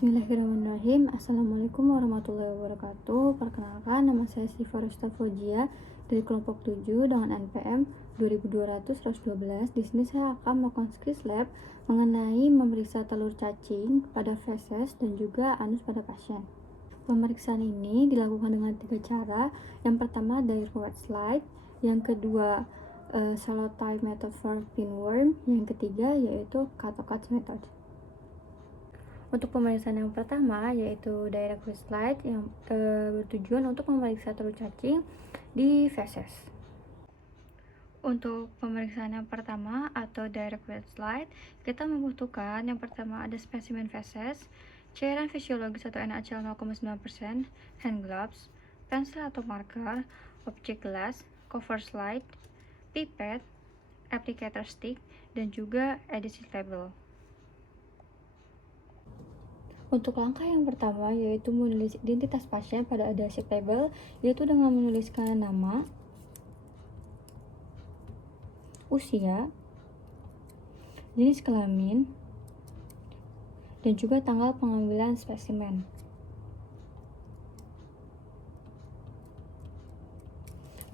Bismillahirrahmanirrahim. Assalamualaikum warahmatullahi wabarakatuh. Perkenalkan, nama saya Syifa Rusta Fauzia dari kelompok 7 dengan NPM 2200-12. Di sini saya akan melakukan skill lab mengenai memeriksa telur cacing pada feses dan juga anus pada pasien. Pemeriksaan ini dilakukan dengan 3 cara. Yang pertama dari wet slide, yang kedua cellotype method for pinworm, yang ketiga yaitu cut method. Untuk pemeriksaan yang pertama yaitu direct wet slide yang bertujuan untuk memeriksa telur cacing di feses. Untuk pemeriksaan yang pertama atau direct wet slide, kita membutuhkan yang pertama ada spesimen feses, cairan fisiologis atau NaCl 0,9%, hand gloves, pensil atau marker, objek gelas, cover slide, pipet, applicator stick, dan juga adhesive label. Untuk langkah yang pertama yaitu menulis identitas pasien pada adhesive label, yaitu dengan menuliskan nama, usia, jenis kelamin, dan juga tanggal pengambilan spesimen.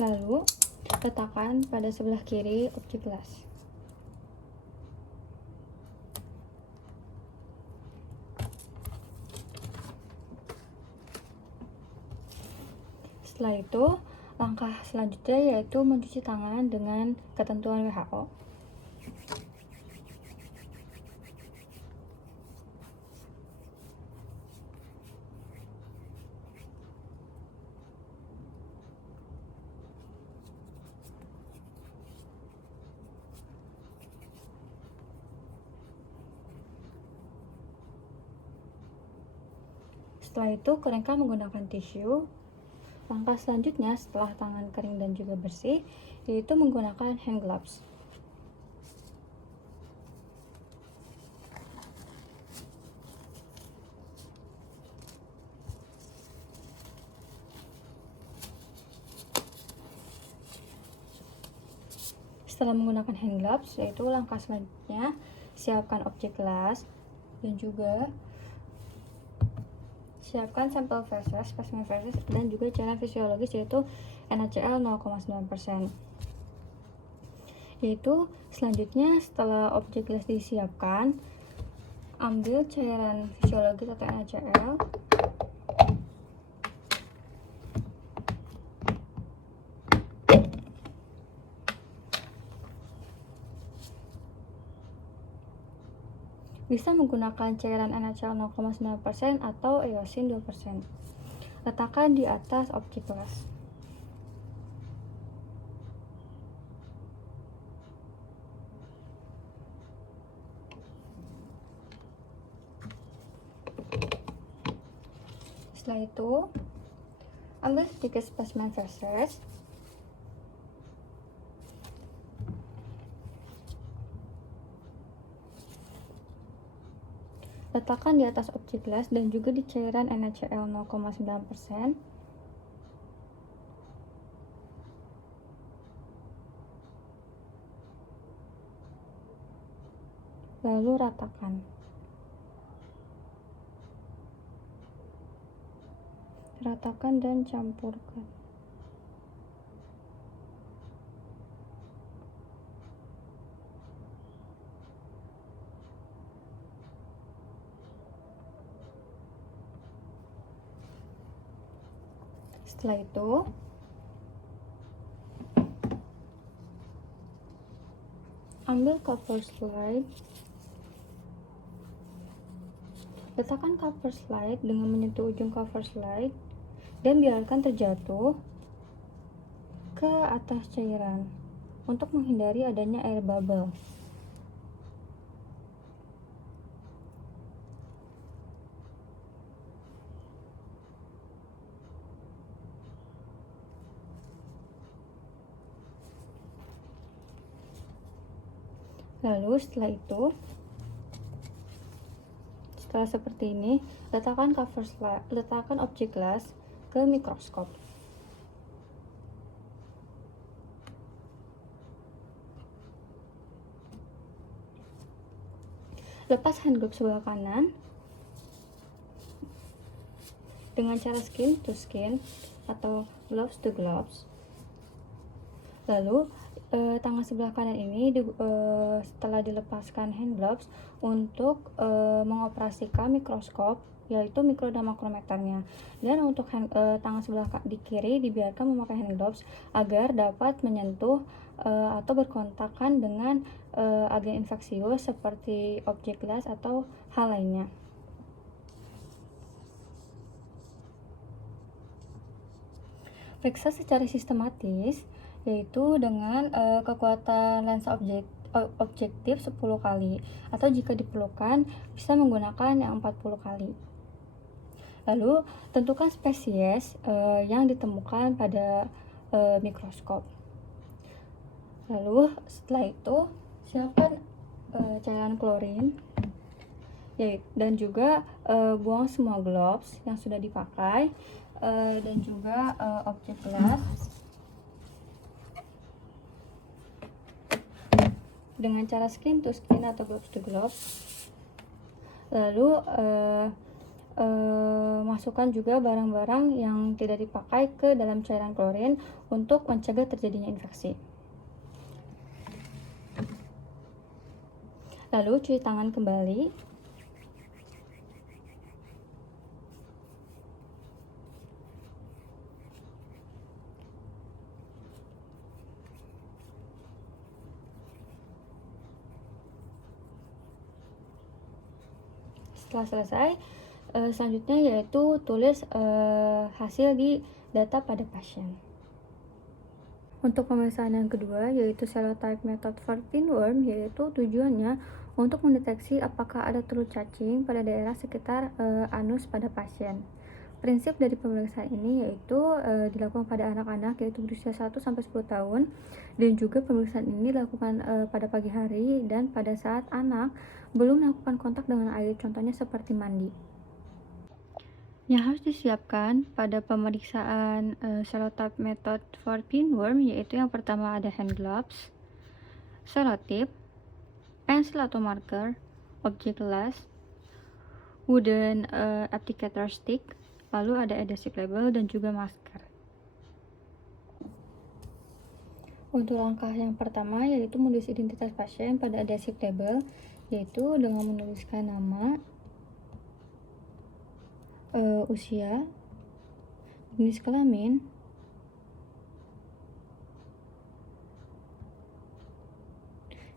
Lalu, letakkan pada sebelah kiri objek gelas. Setelah itu, langkah selanjutnya yaitu mencuci tangan dengan ketentuan WHO. Setelah itu, keringkan menggunakan tisu. Langkah selanjutnya setelah tangan kering dan juga bersih yaitu menggunakan hand gloves. Setelah menggunakan hand gloves, yaitu langkah selanjutnya siapkan objek gelas dan juga siapkan sampel feses, spesimen feses, dan juga cairan fisiologis yaitu NaCl 0,9%. Yaitu selanjutnya setelah objek gelas disiapkan, ambil cairan fisiologis atau NaCl, bisa menggunakan cairan NaCl 0,9% atau eosin 2%. Letakkan di atas objek gelas. Setelah itu, ambil sedikit spesimen feses, letakkan di atas objek gelas dan juga di cairan NaCl 0,9%. Lalu ratakan. Ratakan dan campurkan. Setelah itu, ambil cover slide, letakkan cover slide dengan menyentuh ujung cover slide dan biarkan terjatuh ke atas cairan untuk menghindari adanya air bubble. Lalu setelah itu, setelah seperti ini, letakkan cover slide, letakkan objek gelas ke mikroskop. Lepas hand glove sebelah kanan. dengan cara skin to skin atau gloves to gloves. Lalu tangan sebelah kanan ini setelah dilepaskan hand gloves untuk mengoperasikan mikroskop, yaitu mikro dan makrometernya. Dan untuk tangan sebelah di kiri dibiarkan memakai hand gloves agar dapat menyentuh atau berkontakkan dengan agen infeksius seperti objek gelas atau hal lainnya. Periksa secara sistematis, yaitu dengan kekuatan lensa objektif 10 kali, atau jika diperlukan bisa menggunakan yang 40 kali. Lalu tentukan spesies yang ditemukan pada mikroskop. Lalu setelah itu siapkan cairan klorin dan juga buang semua gloves yang sudah dipakai dan juga objek gelas dengan cara skin to skin atau gloves to gloves. Lalu masukkan juga barang-barang yang tidak dipakai ke dalam cairan klorin untuk mencegah terjadinya infeksi. Lalu cuci tangan kembali. Setelah selesai, selanjutnya yaitu tulis hasil di data pada pasien. Untuk pemeriksaan yang kedua yaitu serotype method for pinworm, yaitu tujuannya untuk mendeteksi apakah ada telur cacing pada daerah sekitar anus pada pasien. Prinsip dari pemeriksaan ini yaitu dilakukan pada anak-anak yaitu berusia 1-10 tahun, dan juga pemeriksaan ini dilakukan pada pagi hari dan pada saat anak belum melakukan kontak dengan air, contohnya seperti mandi. Yang harus disiapkan pada pemeriksaan serotype method for pinworm yaitu yang pertama ada hand gloves, selotip, pensil atau marker, objek gelas, wooden applicator stick, lalu ada adhesive label dan juga masker. Untuk langkah yang pertama yaitu menulis identitas pasien pada adhesive label, yaitu dengan menuliskan nama, usia, jenis kelamin,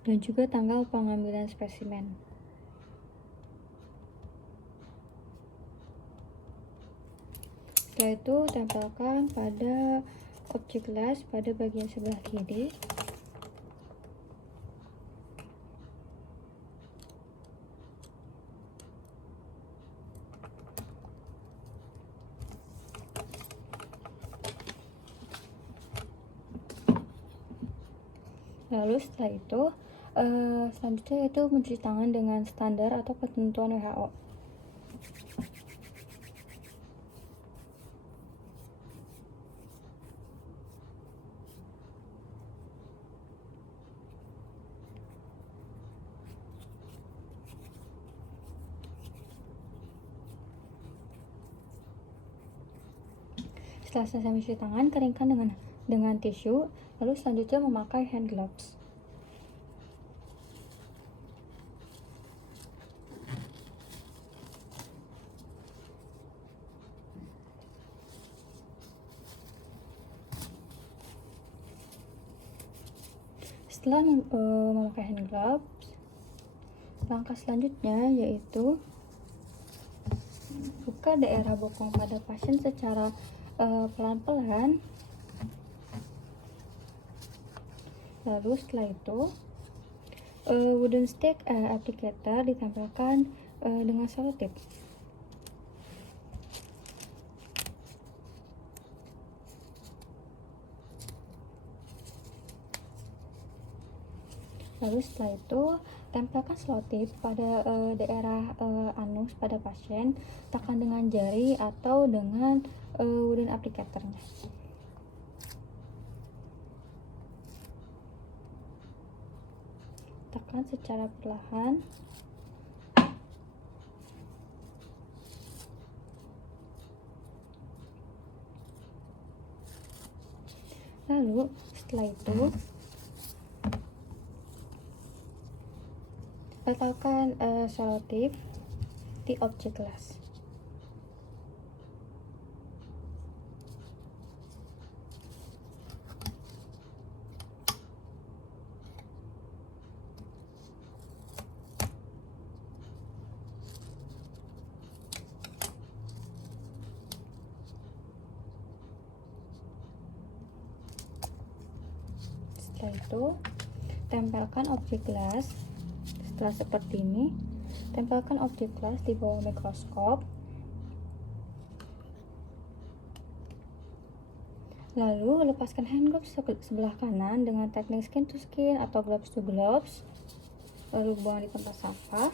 dan juga tanggal pengambilan spesimen. Setelah itu tempelkan pada objek gelas pada bagian sebelah kiri. Lalu setelah itu selanjutnya yaitu mencuci tangan dengan standar atau ketentuan WHO. Setelah selesai mencuci tangan, keringkan dengan tisu, lalu selanjutnya memakai hand gloves. Setelah memakai hand gloves, langkah selanjutnya yaitu buka daerah bokong pada pasien secara pelan-pelan. Lalu setelah itu wooden stick applicator ditempelkan dengan selotip. Lalu setelah itu tempelkan selotip pada daerah anus pada pasien, tekan dengan jari atau dengan wooden applicatornya. Tekan secara perlahan. Lalu setelah itu letakkan selotip di objek las. Setelah itu tempelkan objek las. Setelah seperti ini, tempelkan objek las di bawah mikroskop. Lalu lepaskan hand gloves sebelah kanan dengan teknik skin to skin atau gloves to gloves. Lalu buang di tempat sampah.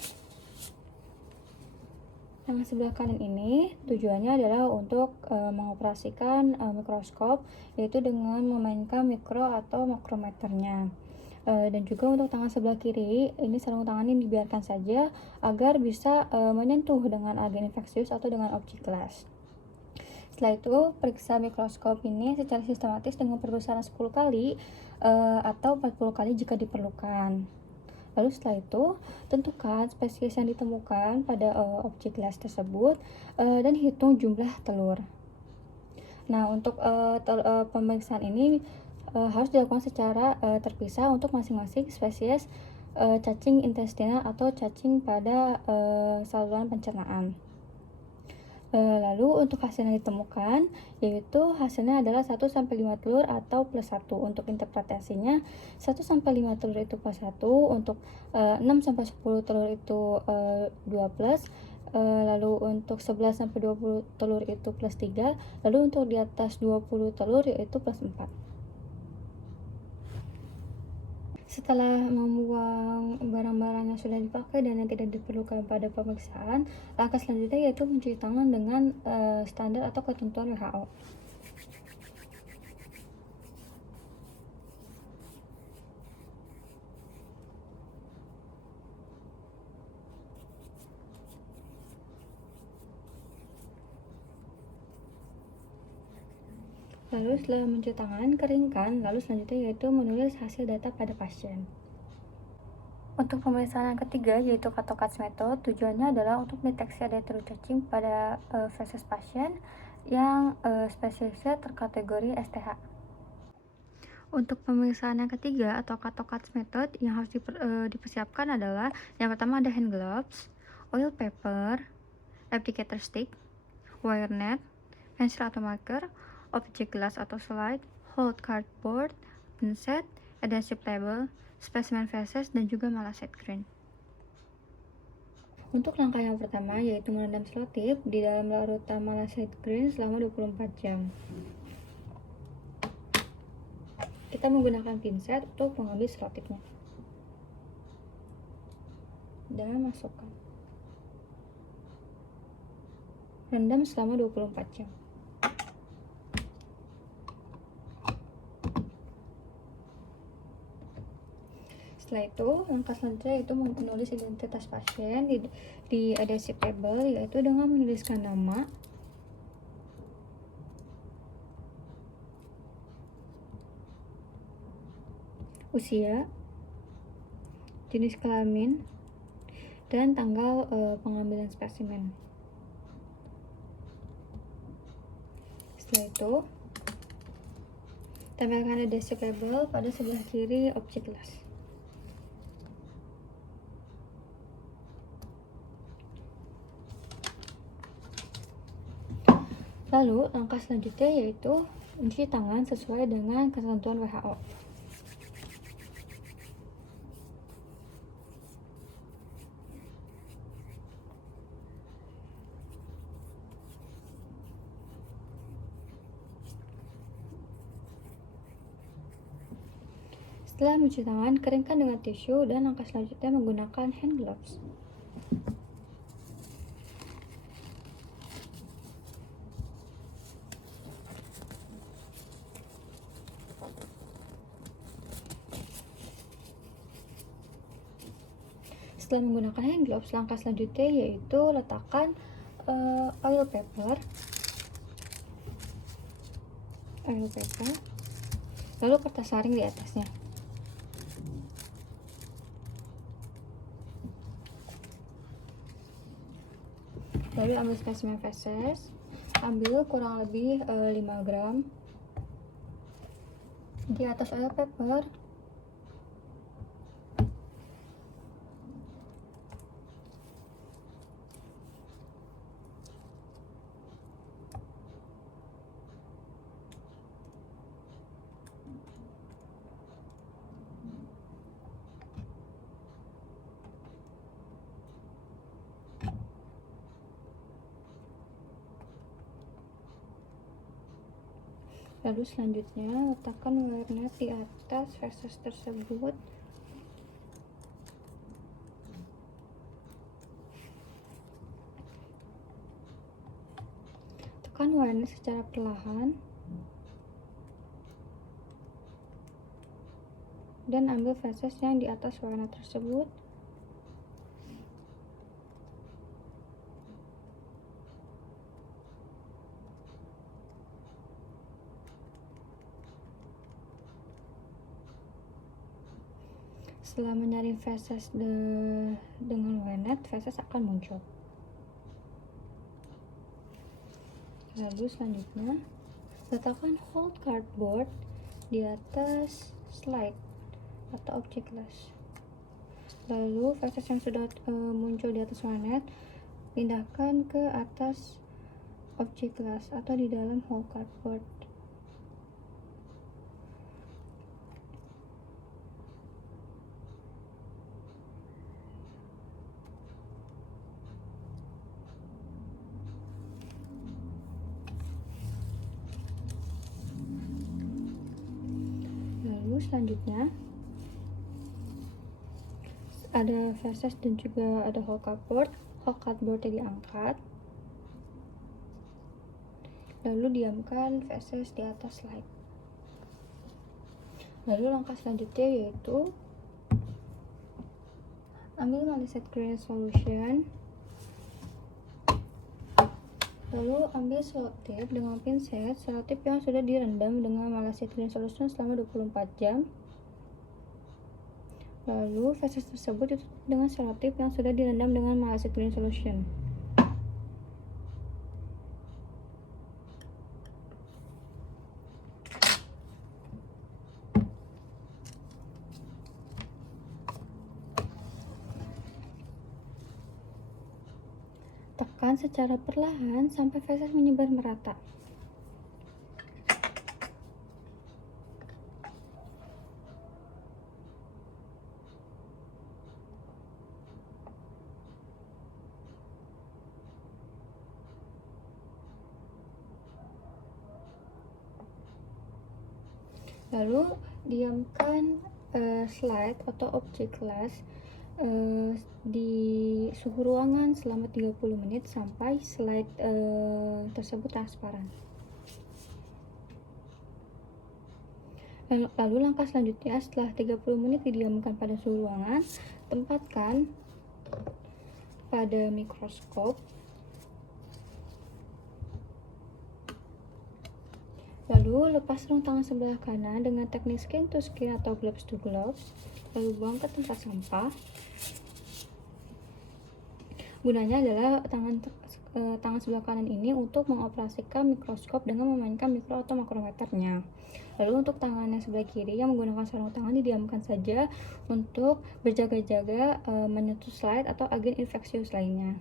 Yang sebelah kanan ini tujuannya adalah untuk mengoperasikan mikroskop, yaitu dengan memainkan mikro atau makrometernya. Dan juga untuk tangan sebelah kiri, ini sarung tangan ini dibiarkan saja agar bisa menyentuh dengan agen infeksius atau dengan objek las. Setelah itu, periksa mikroskop ini secara sistematis dengan perbesaran 10 kali atau 40 kali jika diperlukan. Lalu setelah itu, tentukan spesies yang ditemukan pada objek las tersebut dan hitung jumlah telur. Nah, untuk pemeriksaan ini harus dilakukan secara terpisah untuk masing-masing spesies cacing intestinal atau cacing pada saluran pencernaan. Lalu untuk hasil yang ditemukan, yaitu hasilnya adalah 1-5 telur atau plus 1. Untuk interpretasinya, 1-5 telur itu plus 1, untuk 6-10 telur itu 2 plus, lalu untuk 11-20 telur itu plus 3, lalu untuk di atas 20 telur yaitu plus 4. Setelah membuang barang-barang yang sudah dipakai dan yang tidak diperlukan pada pemeriksaan, langkah selanjutnya yaitu mencuci tangan dengan standar atau ketentuan WHO. Lalu setelah mencuci tangan, keringkan. Lalu selanjutnya yaitu menulis hasil data pada pasien. Untuk pemeriksaan yang ketiga yaitu Kato-Katz method, tujuannya adalah untuk mendeteksi adanya telur cacing pada feses pasien yang spesiesnya terkategori STH. Untuk pemeriksaan yang ketiga atau Kato-Katz method yang harus dipersiapkan adalah yang pertama ada hand gloves, oil paper, applicator stick, wire net, pensil atau marker, objek gelas atau slide, hold cardboard, pinset, adhesive label, spesimen feses, dan juga malassette grain. Untuk langkah yang pertama yaitu merendam selotip di dalam larutan malassette grain selama 24 jam. Kita menggunakan pinset untuk mengambil selotipnya dan masukkan. Rendam selama 24 jam. Setelah itu, langkah selanjutnya yaitu menulis identitas pasien di adhesive label, yaitu dengan menuliskan nama, usia, jenis kelamin, dan tanggal pengambilan spesimen. Setelah itu, tempelkan adhesive label pada sebelah kiri objek las. Lalu, langkah selanjutnya yaitu mencuci tangan sesuai dengan ketentuan WHO. Setelah mencuci tangan, keringkan dengan tisu dan langkah selanjutnya menggunakan hand gloves. Setelah menggunakan hand gloves, langkah selanjutnya yaitu letakkan oil paper, lalu kertas saring di atasnya. Lalu ambil spesimen feses, ambil kurang lebih 5 gram di atas oil paper. Lalu selanjutnya letakkan wire net di atas feses tersebut. Tekan wire net secara perlahan dan ambil feses yang di atas wire net tersebut. Setelah menyaring feses dengan wire net, feses akan muncul. Lalu selanjutnya letakkan hold cardboard di atas slide atau object glass. Lalu feses yang sudah muncul di atas wire net pindahkan ke atas object glass atau di dalam hold cardboard. Lalu selanjutnya ada feses dan juga ada hold cardboardnya diangkat, lalu diamkan feses di atas slide. Lalu langkah selanjutnya yaitu ambil malaset clear solution, lalu ambil selotip dengan pinset, selotip yang sudah direndam dengan malaset clear solution selama 24 jam. Lalu feses tersebut ditutup dengan selotip yang sudah direndam dengan malaset clear solution. Tekan secara perlahan sampai feses menyebar merata. Lalu diamkan slide atau object glass di suhu ruangan selama 30 menit sampai slide tersebut transparan. Lalu langkah selanjutnya, setelah 30 menit didiamkan pada suhu ruangan, tempatkan pada mikroskop. Lalu lepas rem tangan sebelah kanan dengan teknik skin to skin atau gloves to gloves, lalu buang ke tempat sampah. Gunanya adalah tangan sebelah kanan ini untuk mengoperasikan mikroskop dengan memainkan mikro atau makrometernya. Lalu untuk tangan yang sebelah kiri yang menggunakan sarung tangan didiamkan saja untuk berjaga-jaga menyentuh slide atau agen infeksius lainnya.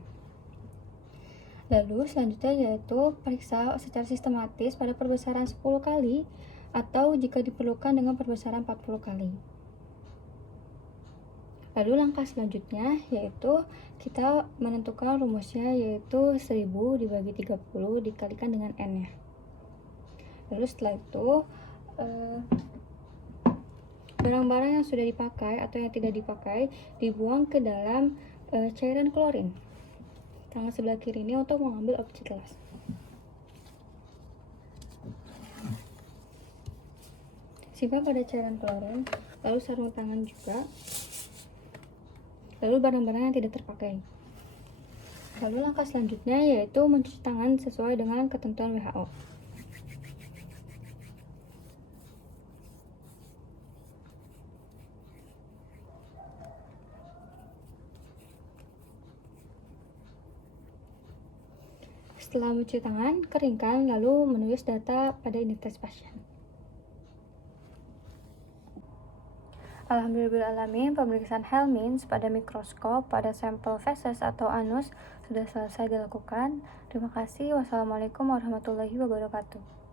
Lalu selanjutnya yaitu periksa secara sistematis pada perbesaran 10 kali atau jika diperlukan dengan perbesaran 40 kali. Lalu langkah selanjutnya yaitu kita menentukan rumusnya, yaitu 1000 dibagi 30 dikalikan dengan N-nya. Lalu setelah itu barang-barang yang sudah dipakai atau yang tidak dipakai dibuang ke dalam cairan klorin. Tangan sebelah kiri ini untuk mengambil objek gelas. Simpan pada cairan klorin, lalu sarung tangan juga, lalu barang-barang yang tidak terpakai. Lalu langkah selanjutnya yaitu mencuci tangan sesuai dengan ketentuan WHO. Setelah mencuci tangan, keringkan lalu menulis data pada identitas pasien. Alhamdulillahirrahmanirrahim, pemeriksaan Helminth pada mikroskop pada sampel feses atau anus sudah selesai dilakukan. Terima kasih. Wassalamualaikum warahmatullahi wabarakatuh.